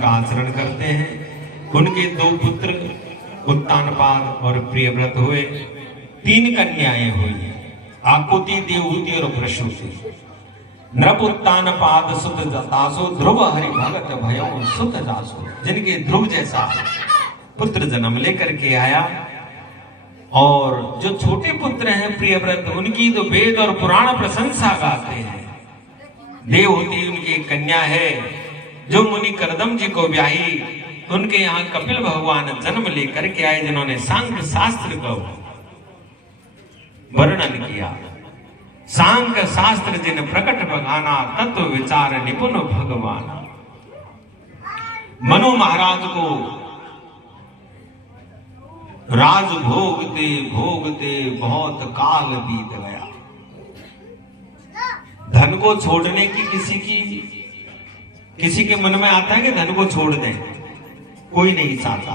का आचरण करते हैं। उनके 2 पुत्र उत्तानपाद और प्रियव्रत हुए, 3 कन्याएं हुई, आकुति, देवहूति और प्रसूति। नृप उत्तानपाद सुत जतासो, ध्रुव हरि भगत भयो सुत जासो। जिनके ध्रुव जैसा पुत्र जन्म लेकर के आया। और जो छोटे पुत्र हैं प्रियव्रत, उनकी तो वेद और पुराण प्रशंसा गाते हैं। देवहूति उनकी एक कन्या है जो मुनि करदम जी को ब्याही। उनके यहाँ कपिल भगवान जन्म लेकर के आए, जिन्होंने सांख्य शास्त्र का वर्णन किया। सांख्य शास्त्र जिन प्रकट बखाना, तत्व विचार निपुण भगवान। मनु महाराज को राज भोगते भोगते बहुत काल बीत गया। धन को छोड़ने की किसी के मन में आता है कि धन को छोड़ दें? कोई नहीं चाहता।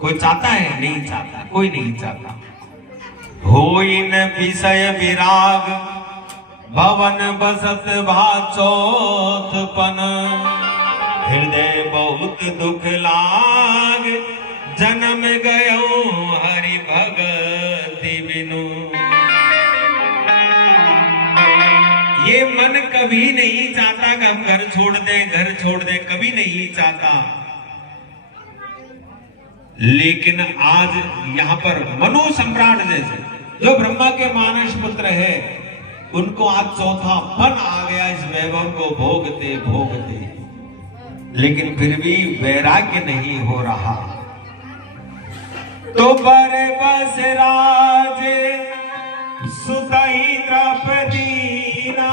कोई चाहता है? नहीं चाहता, कोई नहीं चाहता। होई न विषय विराग, भवन बसत भाचौथपन। हृदय बहुत दुख लाग, जन्म गयो हरि भगति बिनु। ये मन कभी नहीं चाहता कि हम घर छोड़ दें, कभी नहीं चाहता। लेकिन आज यहाँ पर मनु सम्राट जैसे जो ब्रह्मा के मानस पुत्र है, उनको आज चौथापन आ गया इस वैभव को भोगते भोगते। लेकिन फिर भी वैराग्य नहीं हो रहा। तो बर बस राज सुतई द्रौपदीना,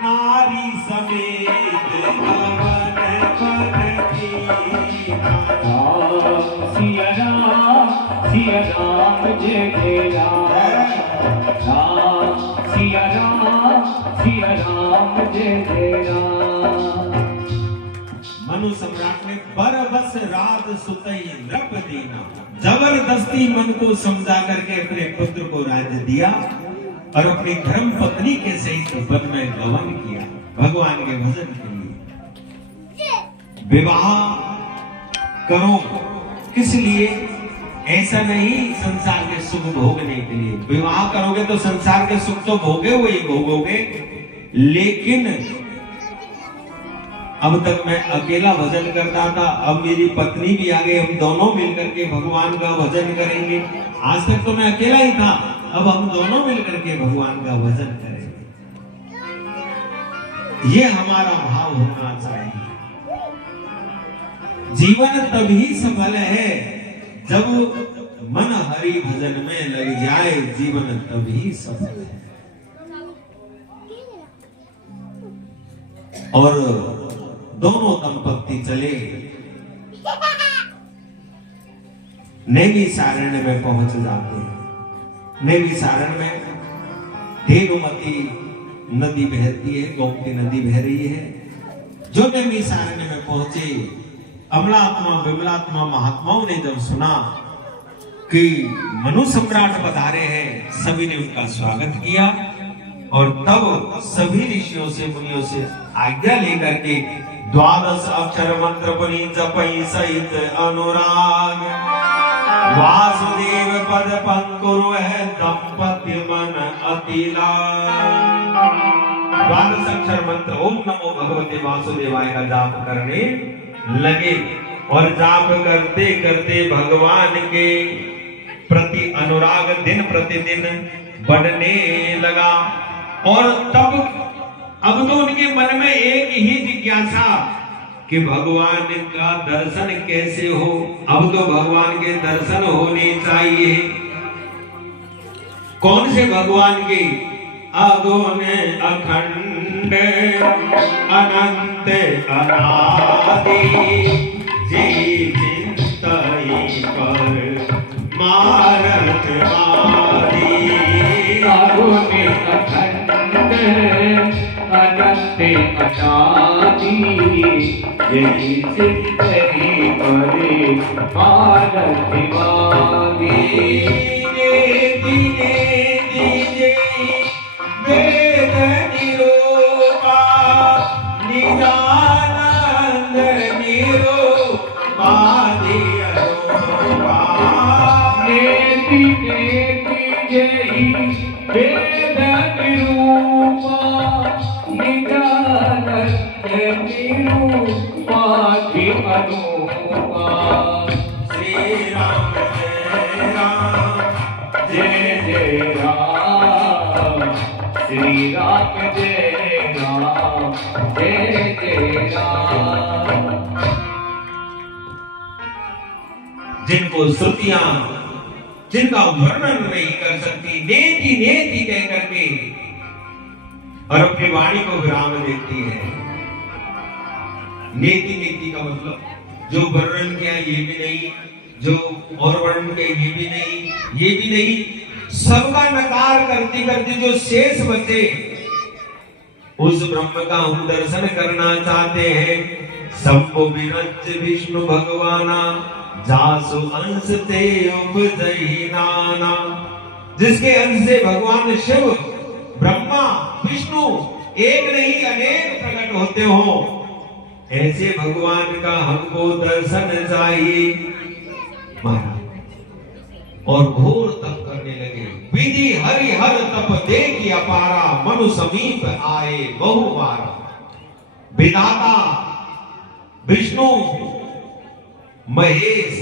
नारी समेत भवन पदकीना। सिया राम जय जय राम, सिया राम जय जय राम। मनु सम्राट ने बरबस राज सुतई द्रौपदीना, जबरदस्ती मन को समझा करके अपने पुत्र को राज्य दिया और अपनी धर्म पत्नी के सहित वन में गमन किया भगवान के भजन के लिए। विवाह करो किस लिए? ऐसा नहीं संसार के सुख भोगने के लिए। विवाह करोगे तो संसार के सुख तो भोगे हुए ही भोगोगे, लेकिन अब तक मैं अकेला भजन करता था, अब मेरी पत्नी भी आ गई, हम दोनों मिलकर के भगवान का भजन करेंगे। आज तक तो मैं अकेला ही था, अब हम दोनों मिलकर के भगवान का भजन करेंगे। ये हमारा भाव होना चाहिए। जीवन तभी सफल है जब मन हरि भजन में लग जाए, जीवन तभी सफल है। और दोनों दंपत्ति चले नैमिषारण्य में पहुंच जाते हैं। नैमिषारण्य में धेनुमती नदी बहती है, गोमती नदी बह रही है। जो नैमिषारण्य में पहुंचे, अमलात्मा विमलात्मा महात्माओं ने जब सुना कि मनु सम्राट पधारे हैं, सभी ने उनका स्वागत किया। और तब सभी ऋषियों से मुनियों से आज्ञा लेकर के 12 अक्षर मंत्र पुनि जपई सहित अनुराग, वासुदेव पद पंकुरु है दंपति मन अतिला। 12 अक्षर मंत्र ओम नमो भगवते वासुदेवाय का जाप करने लगे। और जाप करते करते भगवान के प्रति अनुराग दिन प्रतिदिन बढ़ने लगा। और तब अब तो उनके मन में एक ही जिज्ञासा कि भगवान का दर्शन कैसे हो। अब तो भगवान के दर्शन होने चाहिए। कौन से भगवान के? अगुण अखंड अनंत अनादि, जी चिंतई कर मारत वादी। अगुण अखंड अनंत अनादि, जी चिंतई करे मारत वादी। वेद निरूपा निजानंद निरूपाधि अनुपा। नेति नेति जय वेद निरूपा निजानंद निरूपाधि अनुपा। श्री राम जय जय राम, श्री राम जय राम, जय जय राम। जिनको श्रुतियां जिनका वर्णन नहीं कर सकती, नेति नेति कह करके और अपनी वाणी को विराम देती है। नेति नेति का मतलब जो वर्णन किया ये भी नहीं, जो और वर्णन किया ये भी नहीं, ये भी नहीं, सबका नकार करती करती जो शेष बचे उस ब्रह्म का हम दर्शन करना चाहते हैं। संभो विरज विष्णु भगवाना जासु अंश ते उपजहि नाना। जिसके अंश से भगवान शिव ब्रह्मा विष्णु एक नहीं अनेक प्रकट होते हो, ऐसे भगवान का हमको दर्शन चाहिए। महाराज और घोर तप करने लगे। विधि हरि हर तप देखी अपारा, मनु समीप आए बहु बार। विधाता विष्णु महेश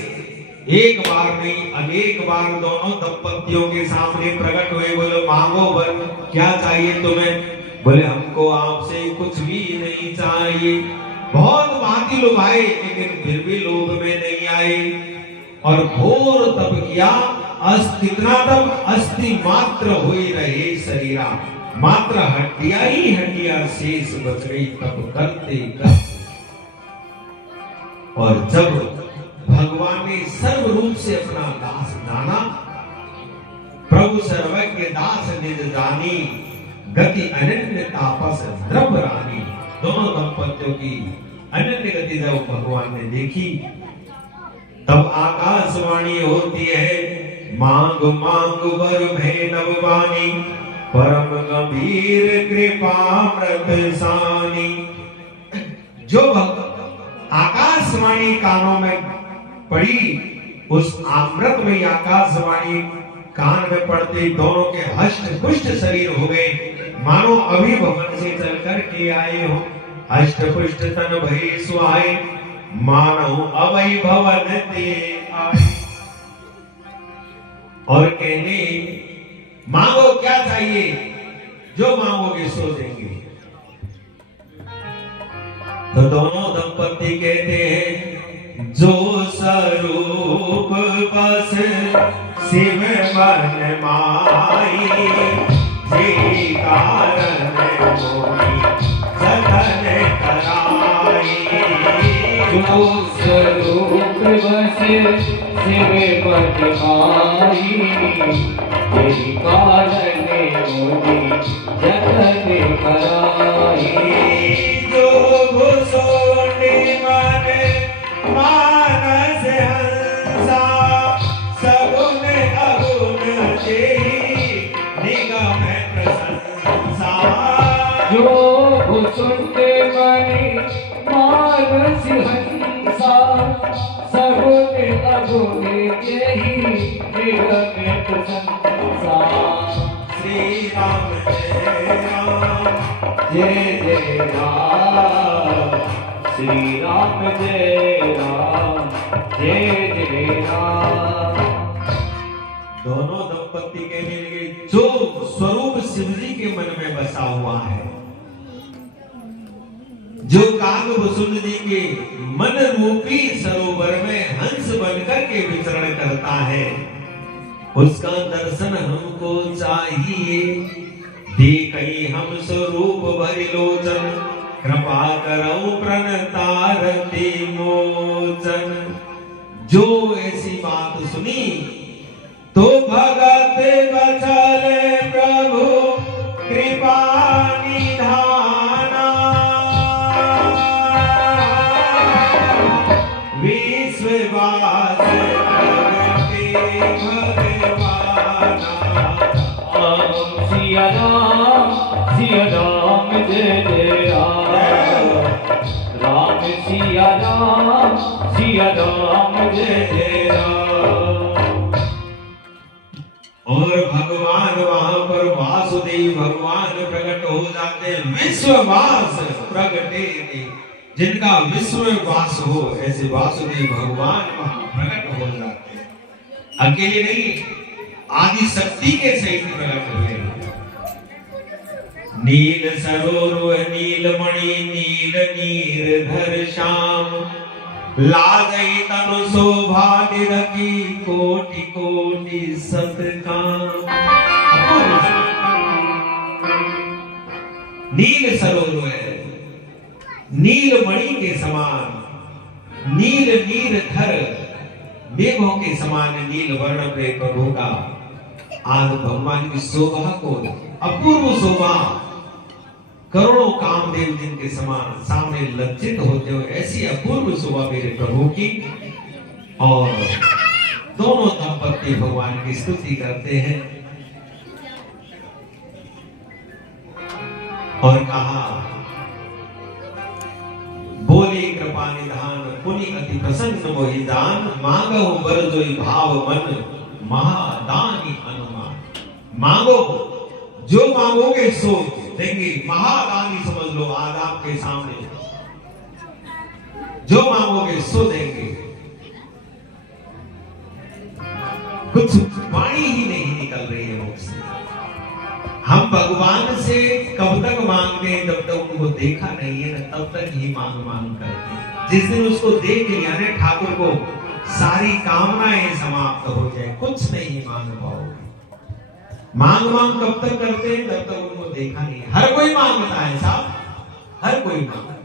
एक बार नहीं अनेक बार दोनों दंपतियों के सामने प्रकट हुए। बोले मांगो वर, क्या चाहिए तुम्हें? बोले हमको आपसे कुछ भी नहीं चाहिए। बहुत भांति लुभाए लेकिन फिर भी लोभ में नहीं आए और घोर तप किया। कितना तप? अस्थि मात्र हुई रहे शरीरा, मात्र हड्डियां ही हड्डियां शेष बच गई तप करते करते। और जब भगवान ने सर्व रूप से अपना दास जाना, प्रभु सर्वज्ञ दास निज जानी, गति अनन्य तापस द्रव रानी। दोनों दंपतियों की अनन्य गति जब भगवान ने देखी तब आकाशवाणी होती है, मांग मांग वर भय नववानी, परम गंभीर कृपामृत सानी। जो आकाशवाणी कानों में पड़ी, उस अमृत में आकाशवाणी कान में पड़ते दोनों के हष्ट पुष्ट शरीर हो गए, मानो अभी भवन से चल कर के आए हो। हष्ट पुष्ट तन भय सुहाए, मानो अवै भवन ते आए। और कहने मांगो क्या चाहिए, जो मांगोगे सो देंगे। तो दोनों दंपति कहते हैं, जो स्वरूप बस शिव मन माई, जे कारण मोहि सघन कराई। जो स्वरूप बस शिव मन माई, जे कारण मोहि सघन कराई। जो घुसोने मन मानस हंसा, सगुन अगुन तेरी निगम प्रशंसा। जो घुसोने मन मानस हंसा, सगुन अगुन तेरी निगम प्रशंसा। श्री राम जय राम, जय जय राम, श्री राम जय राम, जय जय राम। दोनों दंपति कहने लगे, जो स्वरूप शिव जी के मन में बसा हुआ है, जो कागभूषण जी के मन रूपी सरोवर में हंस बनकर के विचरण करता है, उसका दर्शन हमको चाहिए। देखई हम स्वरूप भरि लोचन, कृपा करौ प्रणतारति मोचन। जो ऐसी बात सुनी तो भगत बचल प्रभु कृपा निधाना। विश्ववास करके भगवाना। सिया राम जय जय राम। सिया राम जय जय राम। और भगवान वहां पर वासुदेव भगवान प्रकट हो जाते हैं। विश्ववास प्रगटे जिनका विश्व वास हो, ऐसे वासुदेव भगवान वहां प्रकट हो जाते हैं। अकेले नहीं, आदि शक्ति के सहित प्रकट हुए। नील सरोवर नीलमणि नील नीरधर श्याम, लागई तनु शोभा निरखी कोटि कोटि सतकाम। नील सरोवर नीलमणि के समान, नील नीरधर मेघों के समान नील वर्ण पे प्रभु का आज भगवान की शोभा को, अपूर्व शोभा, करोड़ों कामदेव जिनके समान सामने लज्जित होते हो, ऐसी अपूर्व शोभा मेरे प्रभु की। और दोनों दंपति भगवान की स्तुति करते हैं और कहा, बोले कृपा निधान पुनि अति प्रसन्न मोहि दान, मांगो बर जोई भाव मन महादानी अनुमान। मांगो, जो मांगोगे सो देंगे, महादानी समझ लो आज आपके सामने, जो मांगोगे सो देंगे। कुछ वाणी ही नहीं निकल रही है मुख से। हम भगवान से कब तक मांगते हैं, जब तक उनको देखा नहीं है ना, तब तक ही मांग मांग करते हैं। जिस दिन उसको देख लिया ना ठाकुर को, सारी कामनाएं समाप्त हो जाए, कुछ नहीं मांग पाओगे। मांग मांग कब तक करते हैं, जब तक उनको देखा नहीं है। हर कोई मांगता है साहब, हर कोई मांगता है,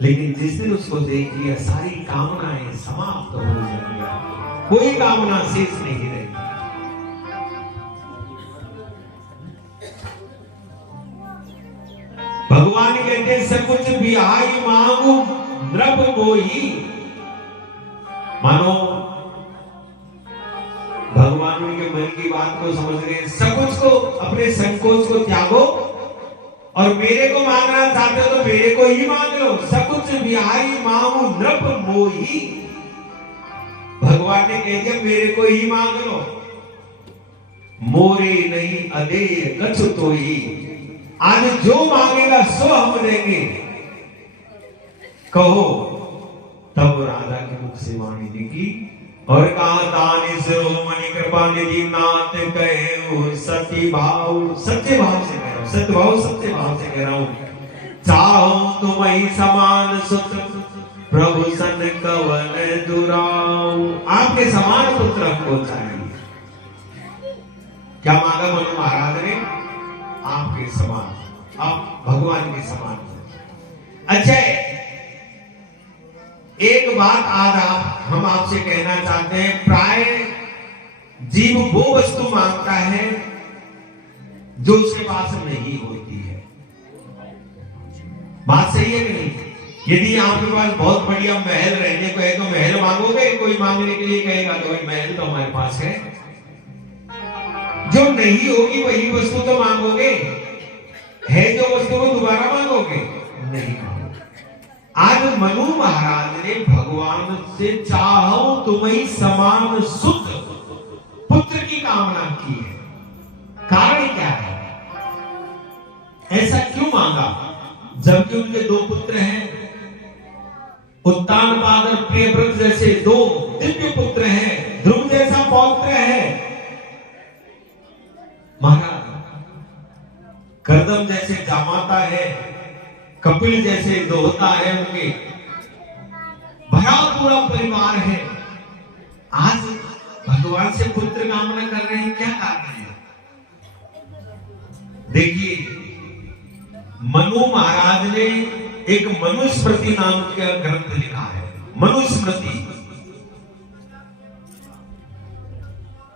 लेकिन जिस दिन उसको देख लिया सारी कामनाएं समाप्त हो जाएंगी, कोई कामना शेष नहीं रहेगी। भगवान कहते सब कुछ बिहाई मांगू नृप मोही। मानो भगवान उनके मन की बात को समझ रहे हैं। सब कुछ को, अपने संकोच को त्यागो और मेरे को मांगना चाहते हो तो मेरे को ही मांग लो। सब कुछ बिहाई मांगू नृप मोही। भगवान ने कह दिया मेरे को ही मांग लो। मोरे नहीं अदेय कछु तो ही। आज जो मांगेगा सो हम देंगे। कहो, तब राजा के मुख से वाणी निकली और कहा, दानी शिरोमणि कृपा निधि नाथ कहे सती भाव। सच्चे भाव से कह रहा हूं, सत्य भाव सच्चे भाव से कह रहा हूं। चाहो तुम्हें समान सुत प्रभु सन कवन दुराऊ। आपके समान पुत्र हमको चाहिए। क्या मांगा मनु महाराज ने? आपके समान, आप भगवान के समान। अच्छा, एक बात आज हम आपसे कहना चाहते हैं। प्राय जीव वो वस्तु मांगता है जो उसके पास नहीं होती है। बात सही है कि नहीं? यदि आपके पास बहुत बढ़िया महल रहने को है तो महल मांगोगे? कोई मांगने के लिए कहेगा तो महल तो हमारे पास है। जो नहीं होगी वही वस्तु तो मांगोगे, है जो वस्तु को दोबारा मांगोगे? नहीं मांगोगे। आज मनु महाराज ने भगवान से चाहो तुम्हें समान सुत पुत्र की कामना की है। कारण क्या है? ऐसा क्यों मांगा? जबकि उनके दो पुत्र हैं, उत्तानपाद और प्रियव्रत जैसे दो दिव्य पुत्र हैं, ध्रुव जैसा पौत्र है महाराज, कर्दम जैसे जामाता है, कपिल जैसे दोहता है, उनके भरा पूरा परिवार है। आज भगवान से पुत्र कामना कर रहे हैं, क्या कारण है? देखिए, मनु महाराज ने एक मनुस्मृति नाम का ग्रंथ लिखा है। मनुस्मृति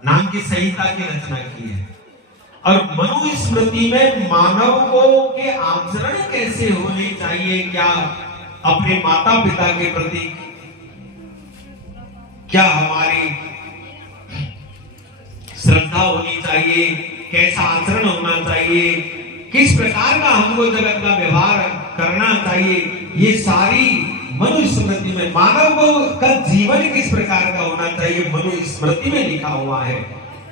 नाम की संहिता की रचना की है। और मनुस्मृति में मानव को के आचरण कैसे होने चाहिए, क्या अपने माता पिता के प्रति क्या हमारी श्रद्धा होनी चाहिए, कैसा आचरण होना चाहिए, किस प्रकार का हमको जगत का व्यवहार करना चाहिए, ये सारी मनुस्मृति में, मानव को का जीवन किस प्रकार का होना चाहिए मनुस्मृति में लिखा हुआ है।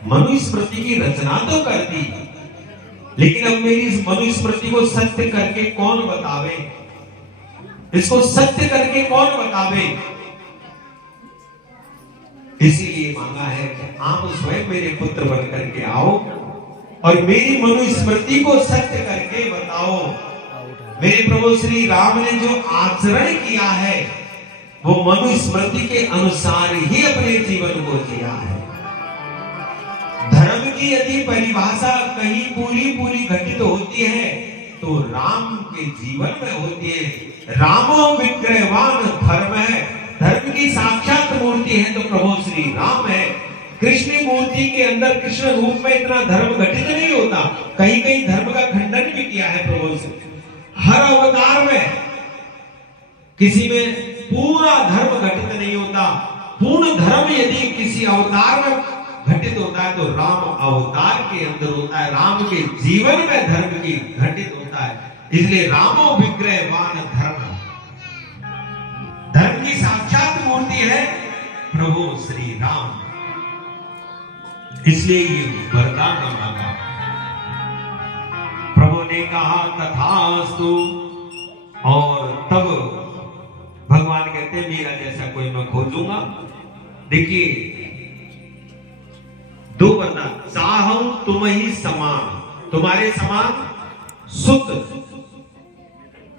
मनुस्मृति की रचना तो कर दी, लेकिन अब मेरी इस मनुस्मृति को सत्य करके कौन बतावे, इसको सत्य करके कौन बतावे। इसीलिए मांगा है कि आप स्वयं मेरे पुत्र बन करके आओ और मेरी मनुस्मृति को सत्य करके बताओ। मेरे प्रभु श्री राम ने जो आचरण किया है वो मनुस्मृति के अनुसार ही अपने जीवन को जिया है। धर्म की यदि परिभाषा कहीं पूरी पूरी घटित होती है तो राम के जीवन में होती है। रामो विग्रहवान धर्म है, धर्म की साक्षात मूर्ति है तो प्रभु श्री राम है। कृष्ण मूर्ति के अंदर, कृष्ण रूप में इतना धर्म घटित नहीं होता, कहीं कहीं धर्म का खंडन भी किया है प्रभु से। हर अवतार में किसी में पूरा धर्म घटित नहीं होता। पूर्ण धर्म यदि किसी अवतार में घटित होता है तो राम अवतार के अंदर होता है, राम के जीवन में धर्म की घटित होता है। इसलिए रामो विग्रहवान धर्म, धर्म की साक्षात मूर्ति है प्रभु श्री राम। इसलिए ये वरदान मांगा। प्रभु ने कहा तथास्तु, और तब भगवान कहते हैं मेरा जैसा कोई मैं खोजूंगा। देखिए दो वरदान, चाहूं तुम ही समान, तुम्हारे समान शुद्ध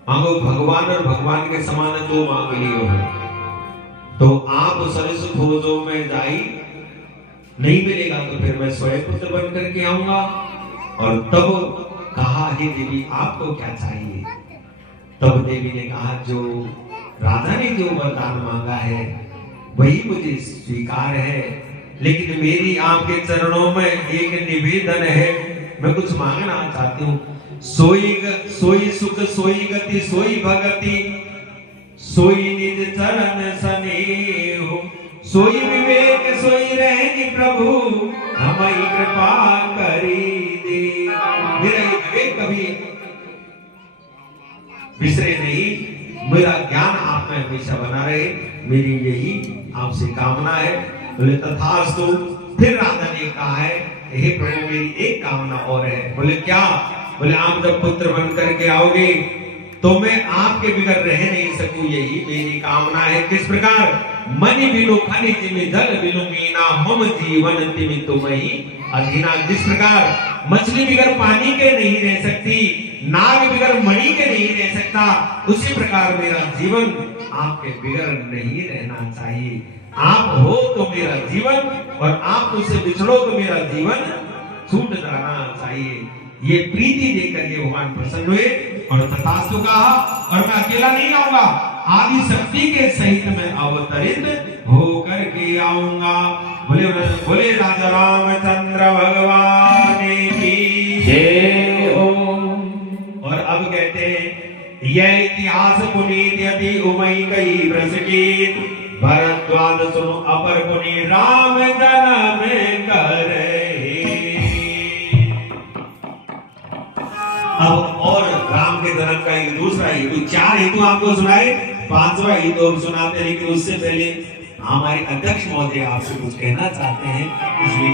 मांगो। भगवान और भगवान के समान जो मांग लियो है तो आप सरस खोजो में जाई, नहीं मिलेगा तो फिर मैं स्वयं पुत्र बन करके आऊंगा। और तब कहा हे देवी आपको क्या चाहिए। तब देवी ने कहा जो राजा ने जो वरदान मांगा है वही मुझे स्वीकार है, लेकिन मेरी आपके चरणों में एक निवेदन है, मैं कुछ मांगना चाहती हूँ। सोई सुख सोई गति सोई भगति, सोई निज चरण स्नेह, सोई विवेक सोई रहेगी प्रभु, हमारी कृपा करी दे। मेरा विवेक कभी बिसरे नहीं, मेरा ज्ञान आप में हमेशा बना रहे, मेरी यही आपसे कामना है। बोले तथास्तु। फिर राजा ने कहा है हे प्रभु मेरी एक कामना और है। बोले क्या। बोले आप जब पुत्र बन करके आओगे तो मैं आपके बिगर रह नहीं सकूं, यही मेरी कामना है। किस प्रकार। मनि बिनु खनिज में जल बिनु मीना, मम जीवन तिमि तुमहि अधीना। जिस प्रकार मछली बिगर पानी के नहीं रह सकती, नाग बिगर मणि के नहीं रह सकता, उसी प्रकार मेरा जीवन आपके बिगर नहीं रहना चाहिए। आप हो तो मेरा जीवन, और आप मुझसे बिछड़ो तो मेरा जीवन छूट जाना चाहिए। ये प्रीति देकर के भगवान प्रसन्न हुए और तथास्तु कहा। और मैं अकेला नहीं आऊंगा, आदि शक्ति के सहित मैं अवतरित होकर के आऊंगा। बोले बोले राजा रामचंद्र भगवान की जय हो। और अब कहते हैं यह इतिहास पुनीत यदि उमई कई ब्रज गीत, भरद्वाज सुनो अपर पुनि राम जन्म करे। अब और राम के जन्म का एक दूसरा हेतु, 4 हेतु आपको सुनाए, 5वां हेतु अब सुनाते हैं। लेकिन उससे पहले हमारे अध्यक्ष महोदय आपसे कुछ कहना चाहते हैं, इसलिए